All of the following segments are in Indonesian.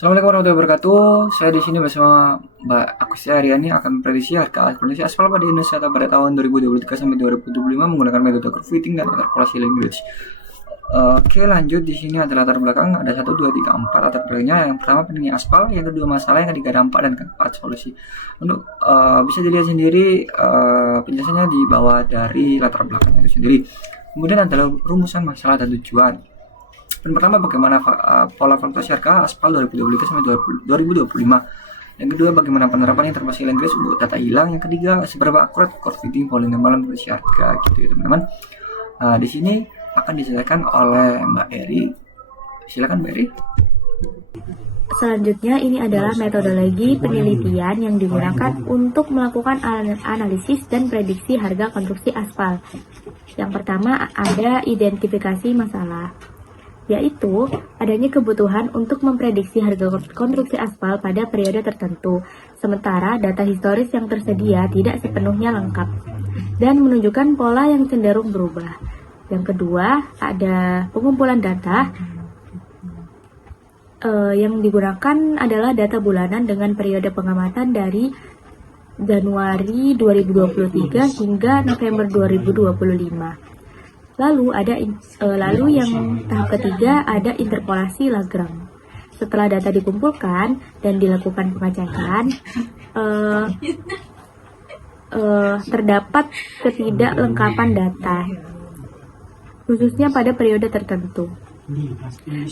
Assalamualaikum warahmatullahi wabarakatuh. Saya di sini bersama Mbak Akusya Aryani akan memprediksi harga produksi aspal pada Indonesia pada tahun 2023 sampai 2025 menggunakan metode curve fitting dan interpolasi language. Oke, lanjut. Di sini ada latar belakang, ada 1 2 3 4 latar belakangnya. Yang pertama pentingnya aspal, yang kedua masalah, yang ketiga dampak, dan keempat solusi. Untuk bisa dilihat sendiri penjelasannya di bawah dari latar belakangnya itu sendiri. Kemudian adalah rumusan masalah dan tujuan. Dan pertama, bagaimana pola fluktuasi harga aspal 2023 sampai 2025. Yang kedua, bagaimana penerapan interpolasi language untuk data hilang. Yang ketiga, seberapa akurat curve fitting polinomial prediksi harga, gitu ya teman-teman. Di sini akan dijelaskan oleh Mbak Eri. Silakan Mbak Eri. Selanjutnya, ini adalah metodologi penelitian yang digunakan untuk melakukan analisis dan prediksi harga konstruksi aspal. Yang pertama ada identifikasi masalah, yaitu adanya kebutuhan untuk memprediksi harga konstruksi aspal pada periode tertentu, sementara data historis yang tersedia tidak sepenuhnya lengkap, dan menunjukkan pola yang cenderung berubah. Yang kedua, ada pengumpulan data. Yang digunakan adalah data bulanan dengan periode pengamatan dari Januari 2023 hingga November 2025. Lalu yang tahap ketiga ada interpolasi Lagrange. Setelah data dikumpulkan dan dilakukan pengecekan, terdapat ketidaklengkapan data, khususnya pada periode tertentu.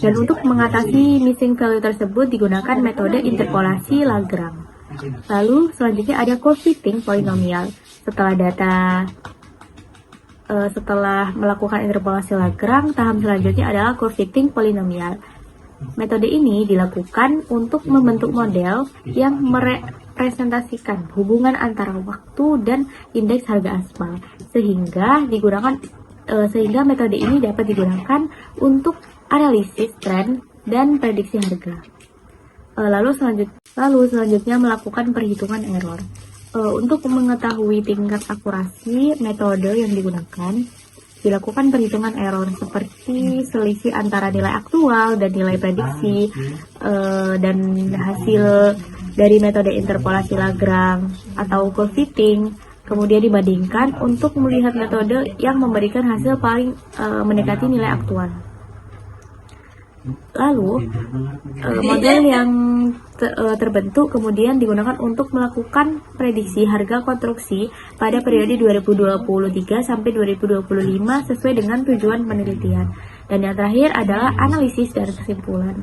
Dan untuk mengatasi missing value tersebut digunakan metode interpolasi Lagrange. Lalu selanjutnya ada curve fitting polinomial. Setelah melakukan interpolasi Lagrange, tahap selanjutnya adalah curve fitting polinomial. Metode ini dilakukan untuk membentuk model yang merepresentasikan hubungan antara waktu dan indeks harga aspal, sehingga metode ini dapat digunakan untuk analisis tren dan prediksi harga. Lalu selanjutnya melakukan perhitungan error. Untuk mengetahui tingkat akurasi metode yang digunakan, dilakukan perhitungan error seperti selisih antara nilai aktual dan nilai prediksi, dan hasil dari metode interpolasi Lagrange atau curve fitting, kemudian dibandingkan untuk melihat metode yang memberikan hasil paling mendekati nilai aktual. Lalu, model yang terbentuk kemudian digunakan untuk melakukan prediksi harga konstruksi pada periode 2023 sampai 2025 sesuai dengan tujuan penelitian. Dan yang terakhir adalah analisis dan kesimpulan,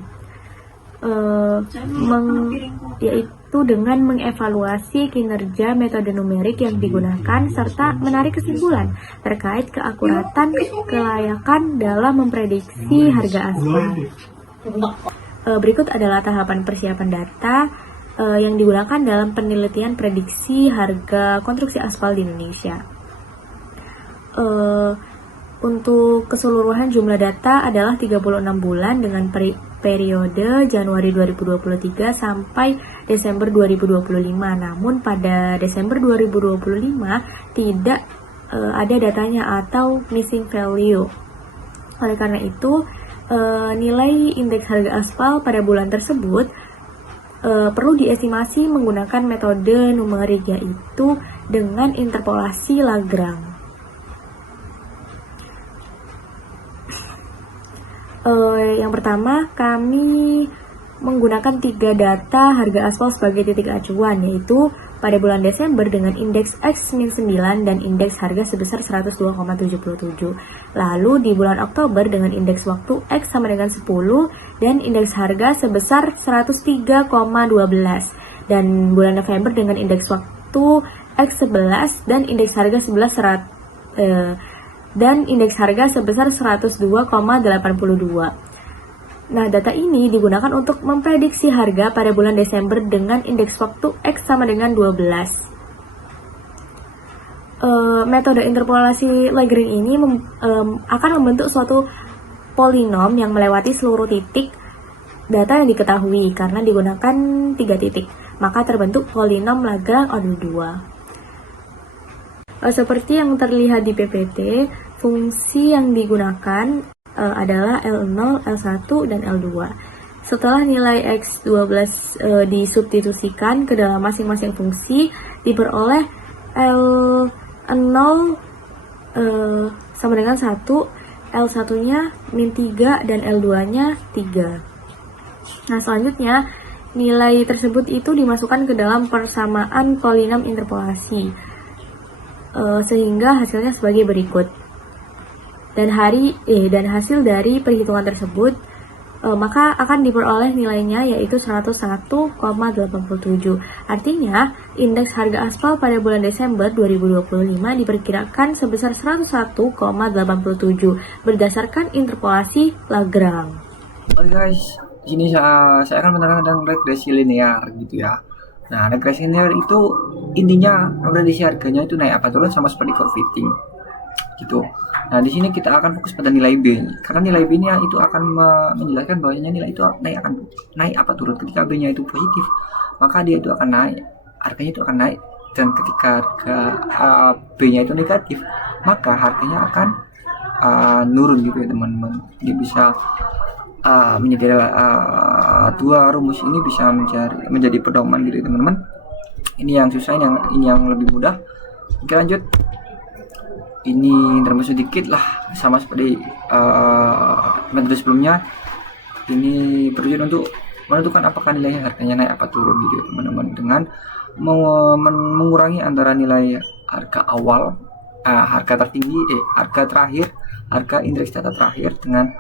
yaitu dengan mengevaluasi kinerja metode numerik yang digunakan serta menarik kesimpulan terkait keakuratan kelayakan dalam memprediksi harga aspal. Berikut adalah tahapan persiapan data yang digunakan dalam penelitian prediksi harga konstruksi aspal di Indonesia. Untuk keseluruhan jumlah data adalah 36 bulan dengan periode Januari 2023 sampai Desember 2025. Namun pada Desember 2025 tidak ada datanya atau missing value. Oleh karena itu, nilai indeks harga aspal pada bulan tersebut perlu diestimasi menggunakan metode numerik, yaitu dengan interpolasi Lagrange. Yang pertama, kami menggunakan 3 data harga aspal sebagai titik acuan, yaitu pada bulan Desember dengan indeks X-9 dan indeks harga sebesar 102,77. Lalu di bulan Oktober dengan indeks waktu X sama dengan 10 dan indeks harga sebesar 103,12. Dan bulan November dengan indeks waktu X11 dan indeks harga sebesar 102,82. Nah, data ini digunakan untuk memprediksi harga pada bulan Desember dengan indeks waktu X sama dengan 12. Metode interpolasi Lagrange ini akan membentuk suatu polinom yang melewati seluruh titik data yang diketahui karena digunakan 3 titik. Maka terbentuk polinom Lagrange order 2. Seperti yang terlihat di PPT, fungsi yang digunakan adalah L0, L1, dan L2. Setelah nilai X12 disubstitusikan ke dalam masing-masing fungsi, diperoleh L0 sama dengan 1, L1-nya min 3, dan L2-nya 3. Nah, selanjutnya, nilai tersebut itu dimasukkan ke dalam persamaan polinom interpolasi, sehingga hasilnya sebagai berikut. Dan hasil dari perhitungan tersebut maka akan diperoleh nilainya yaitu 101,87. Artinya, indeks harga aspal pada bulan Desember 2025 diperkirakan sebesar 101,87 berdasarkan interpolasi Lagrange. Oke guys, di sini saya akan menerangkan tentang regresi linear gitu ya. Nah, regresi linear itu intinya prediksi harganya itu naik apa turun sama seperti curve fitting gitu. Nah, di sini kita akan fokus pada nilai B, karena nilai B-nya itu akan menjelaskan bahwasanya nilai itu akan naik apa turun. Ketika B-nya itu positif, maka dia itu akan naik, harganya itu akan naik, dan ketika harga B-nya itu negatif, maka harganya akan nurun gitu ya teman-teman. Ini bisa menjadi dua rumus ini bisa menjadi pedoman gitu ya teman-teman. Ini yang susah, ini yang lebih mudah. Oke, lanjut. Ini termasuk sedikit lah sama seperti metode sebelumnya. Ini bertujuan untuk menentukan apakah nilai harganya naik apa turun gitu teman-teman, dengan mengurangi antara nilai harga awal, harga tertinggi, harga terakhir, harga indeks data terakhir dengan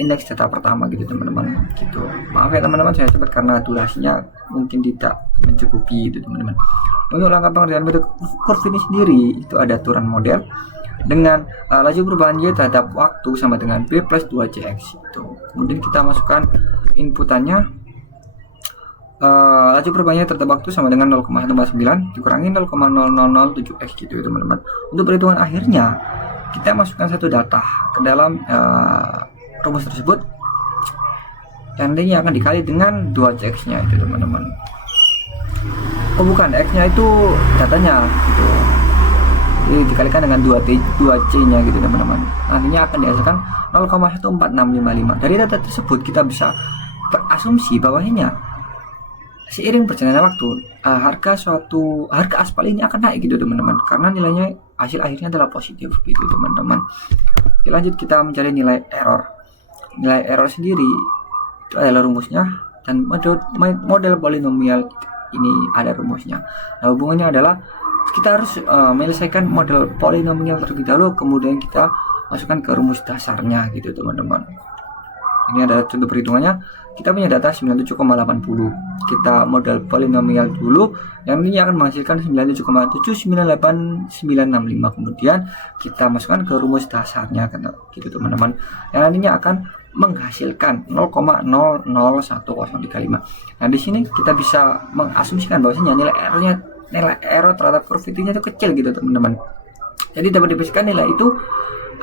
indeks data pertama gitu teman-teman gitu. Maaf ya teman-teman, saya cepat karena durasinya mungkin tidak mencukupi gitu teman-teman. Untuk langkah pengerjaan metode curve ini sendiri itu ada aturan model dengan laju perubahan Y terhadap waktu sama dengan B plus 2CX itu. Kemudian kita masukkan inputannya, laju perubahannya terhadap waktu sama dengan 0,19 dikurangi 0,0007X gitu teman-teman. Untuk perhitungan akhirnya kita masukkan satu data ke dalam rumus tersebut, yang nantinya akan dikali dengan 2CX nya itu teman-teman. Oh bukan, X nya itu datanya gitu, jadi dikalikan dengan 2C nya gitu teman-teman. Nantinya akan dihasilkan 0,14655. Dari data tersebut kita bisa berasumsi bahwasanya seiring perjalanan waktu harga aspal ini akan naik gitu teman-teman, karena nilainya hasil akhirnya adalah positif gitu teman-teman. Oke, lanjut kita mencari nilai error. Nilai error sendiri itu adalah rumusnya, dan model polinomial ini ada rumusnya. Nah, hubungannya adalah kita harus menyelesaikan model polinomial terlebih dahulu, kemudian kita masukkan ke rumus dasarnya gitu teman-teman. Ini adalah contoh perhitungannya. Kita punya data 97,80. Kita model polinomial dulu, yang ini akan menghasilkan 97,798965. Kemudian kita masukkan ke rumus dasarnya gitu teman-teman, yang nantinya akan menghasilkan 0,00105. Nah, di sini kita bisa mengasumsikan bahwasanya nilai error terhadap curve fittingnya itu kecil gitu teman-teman. Jadi dapat dipastikan nilai itu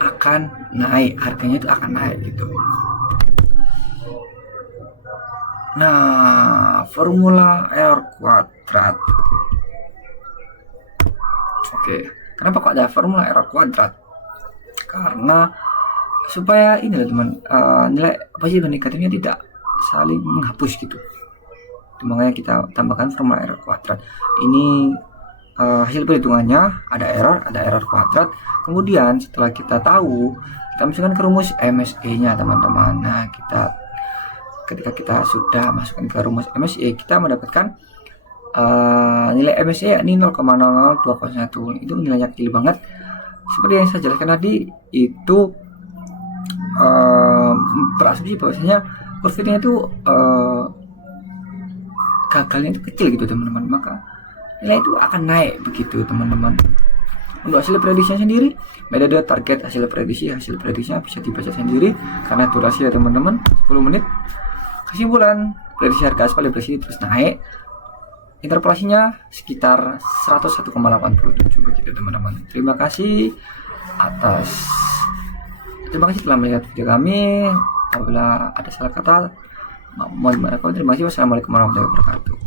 akan naik, harganya itu akan naik gitu. Nah, formula error kuadrat. Oke, kenapa kok ada formula error kuadrat? Karena supaya ini loh teman, nilai positif dan negatifnya tidak saling menghapus gitu. Makanya kita tambahkan formula error kuadrat. Ini hasil perhitungannya ada error kuadrat. Kemudian setelah kita tahu, kita masukkan ke rumus MSE-nya teman-teman. Nah, ketika kita sudah masukkan ke rumus MSE, kita mendapatkan nilai MSE yakni 0,00201. Itu nilainya kecil banget. Seperti yang saya jelaskan tadi, itu berasumsi bahwasanya curve fittingnya itu gagalnya itu kecil gitu teman-teman, maka nilai itu akan naik begitu teman-teman. Untuk hasil prediksinya sendiri, metode target hasil prediksinya bisa dibaca sendiri karena durasi ya teman-teman 10 menit. Kesimpulan, prediksi harga aspal diprediksi terus naik, interpolasinya sekitar 101,87 begitu teman-teman. Terima kasih telah melihat video kami. Apabila ada salah kata, mohon maaf. Terima kasih. Wassalamualaikum warahmatullahi wabarakatuh.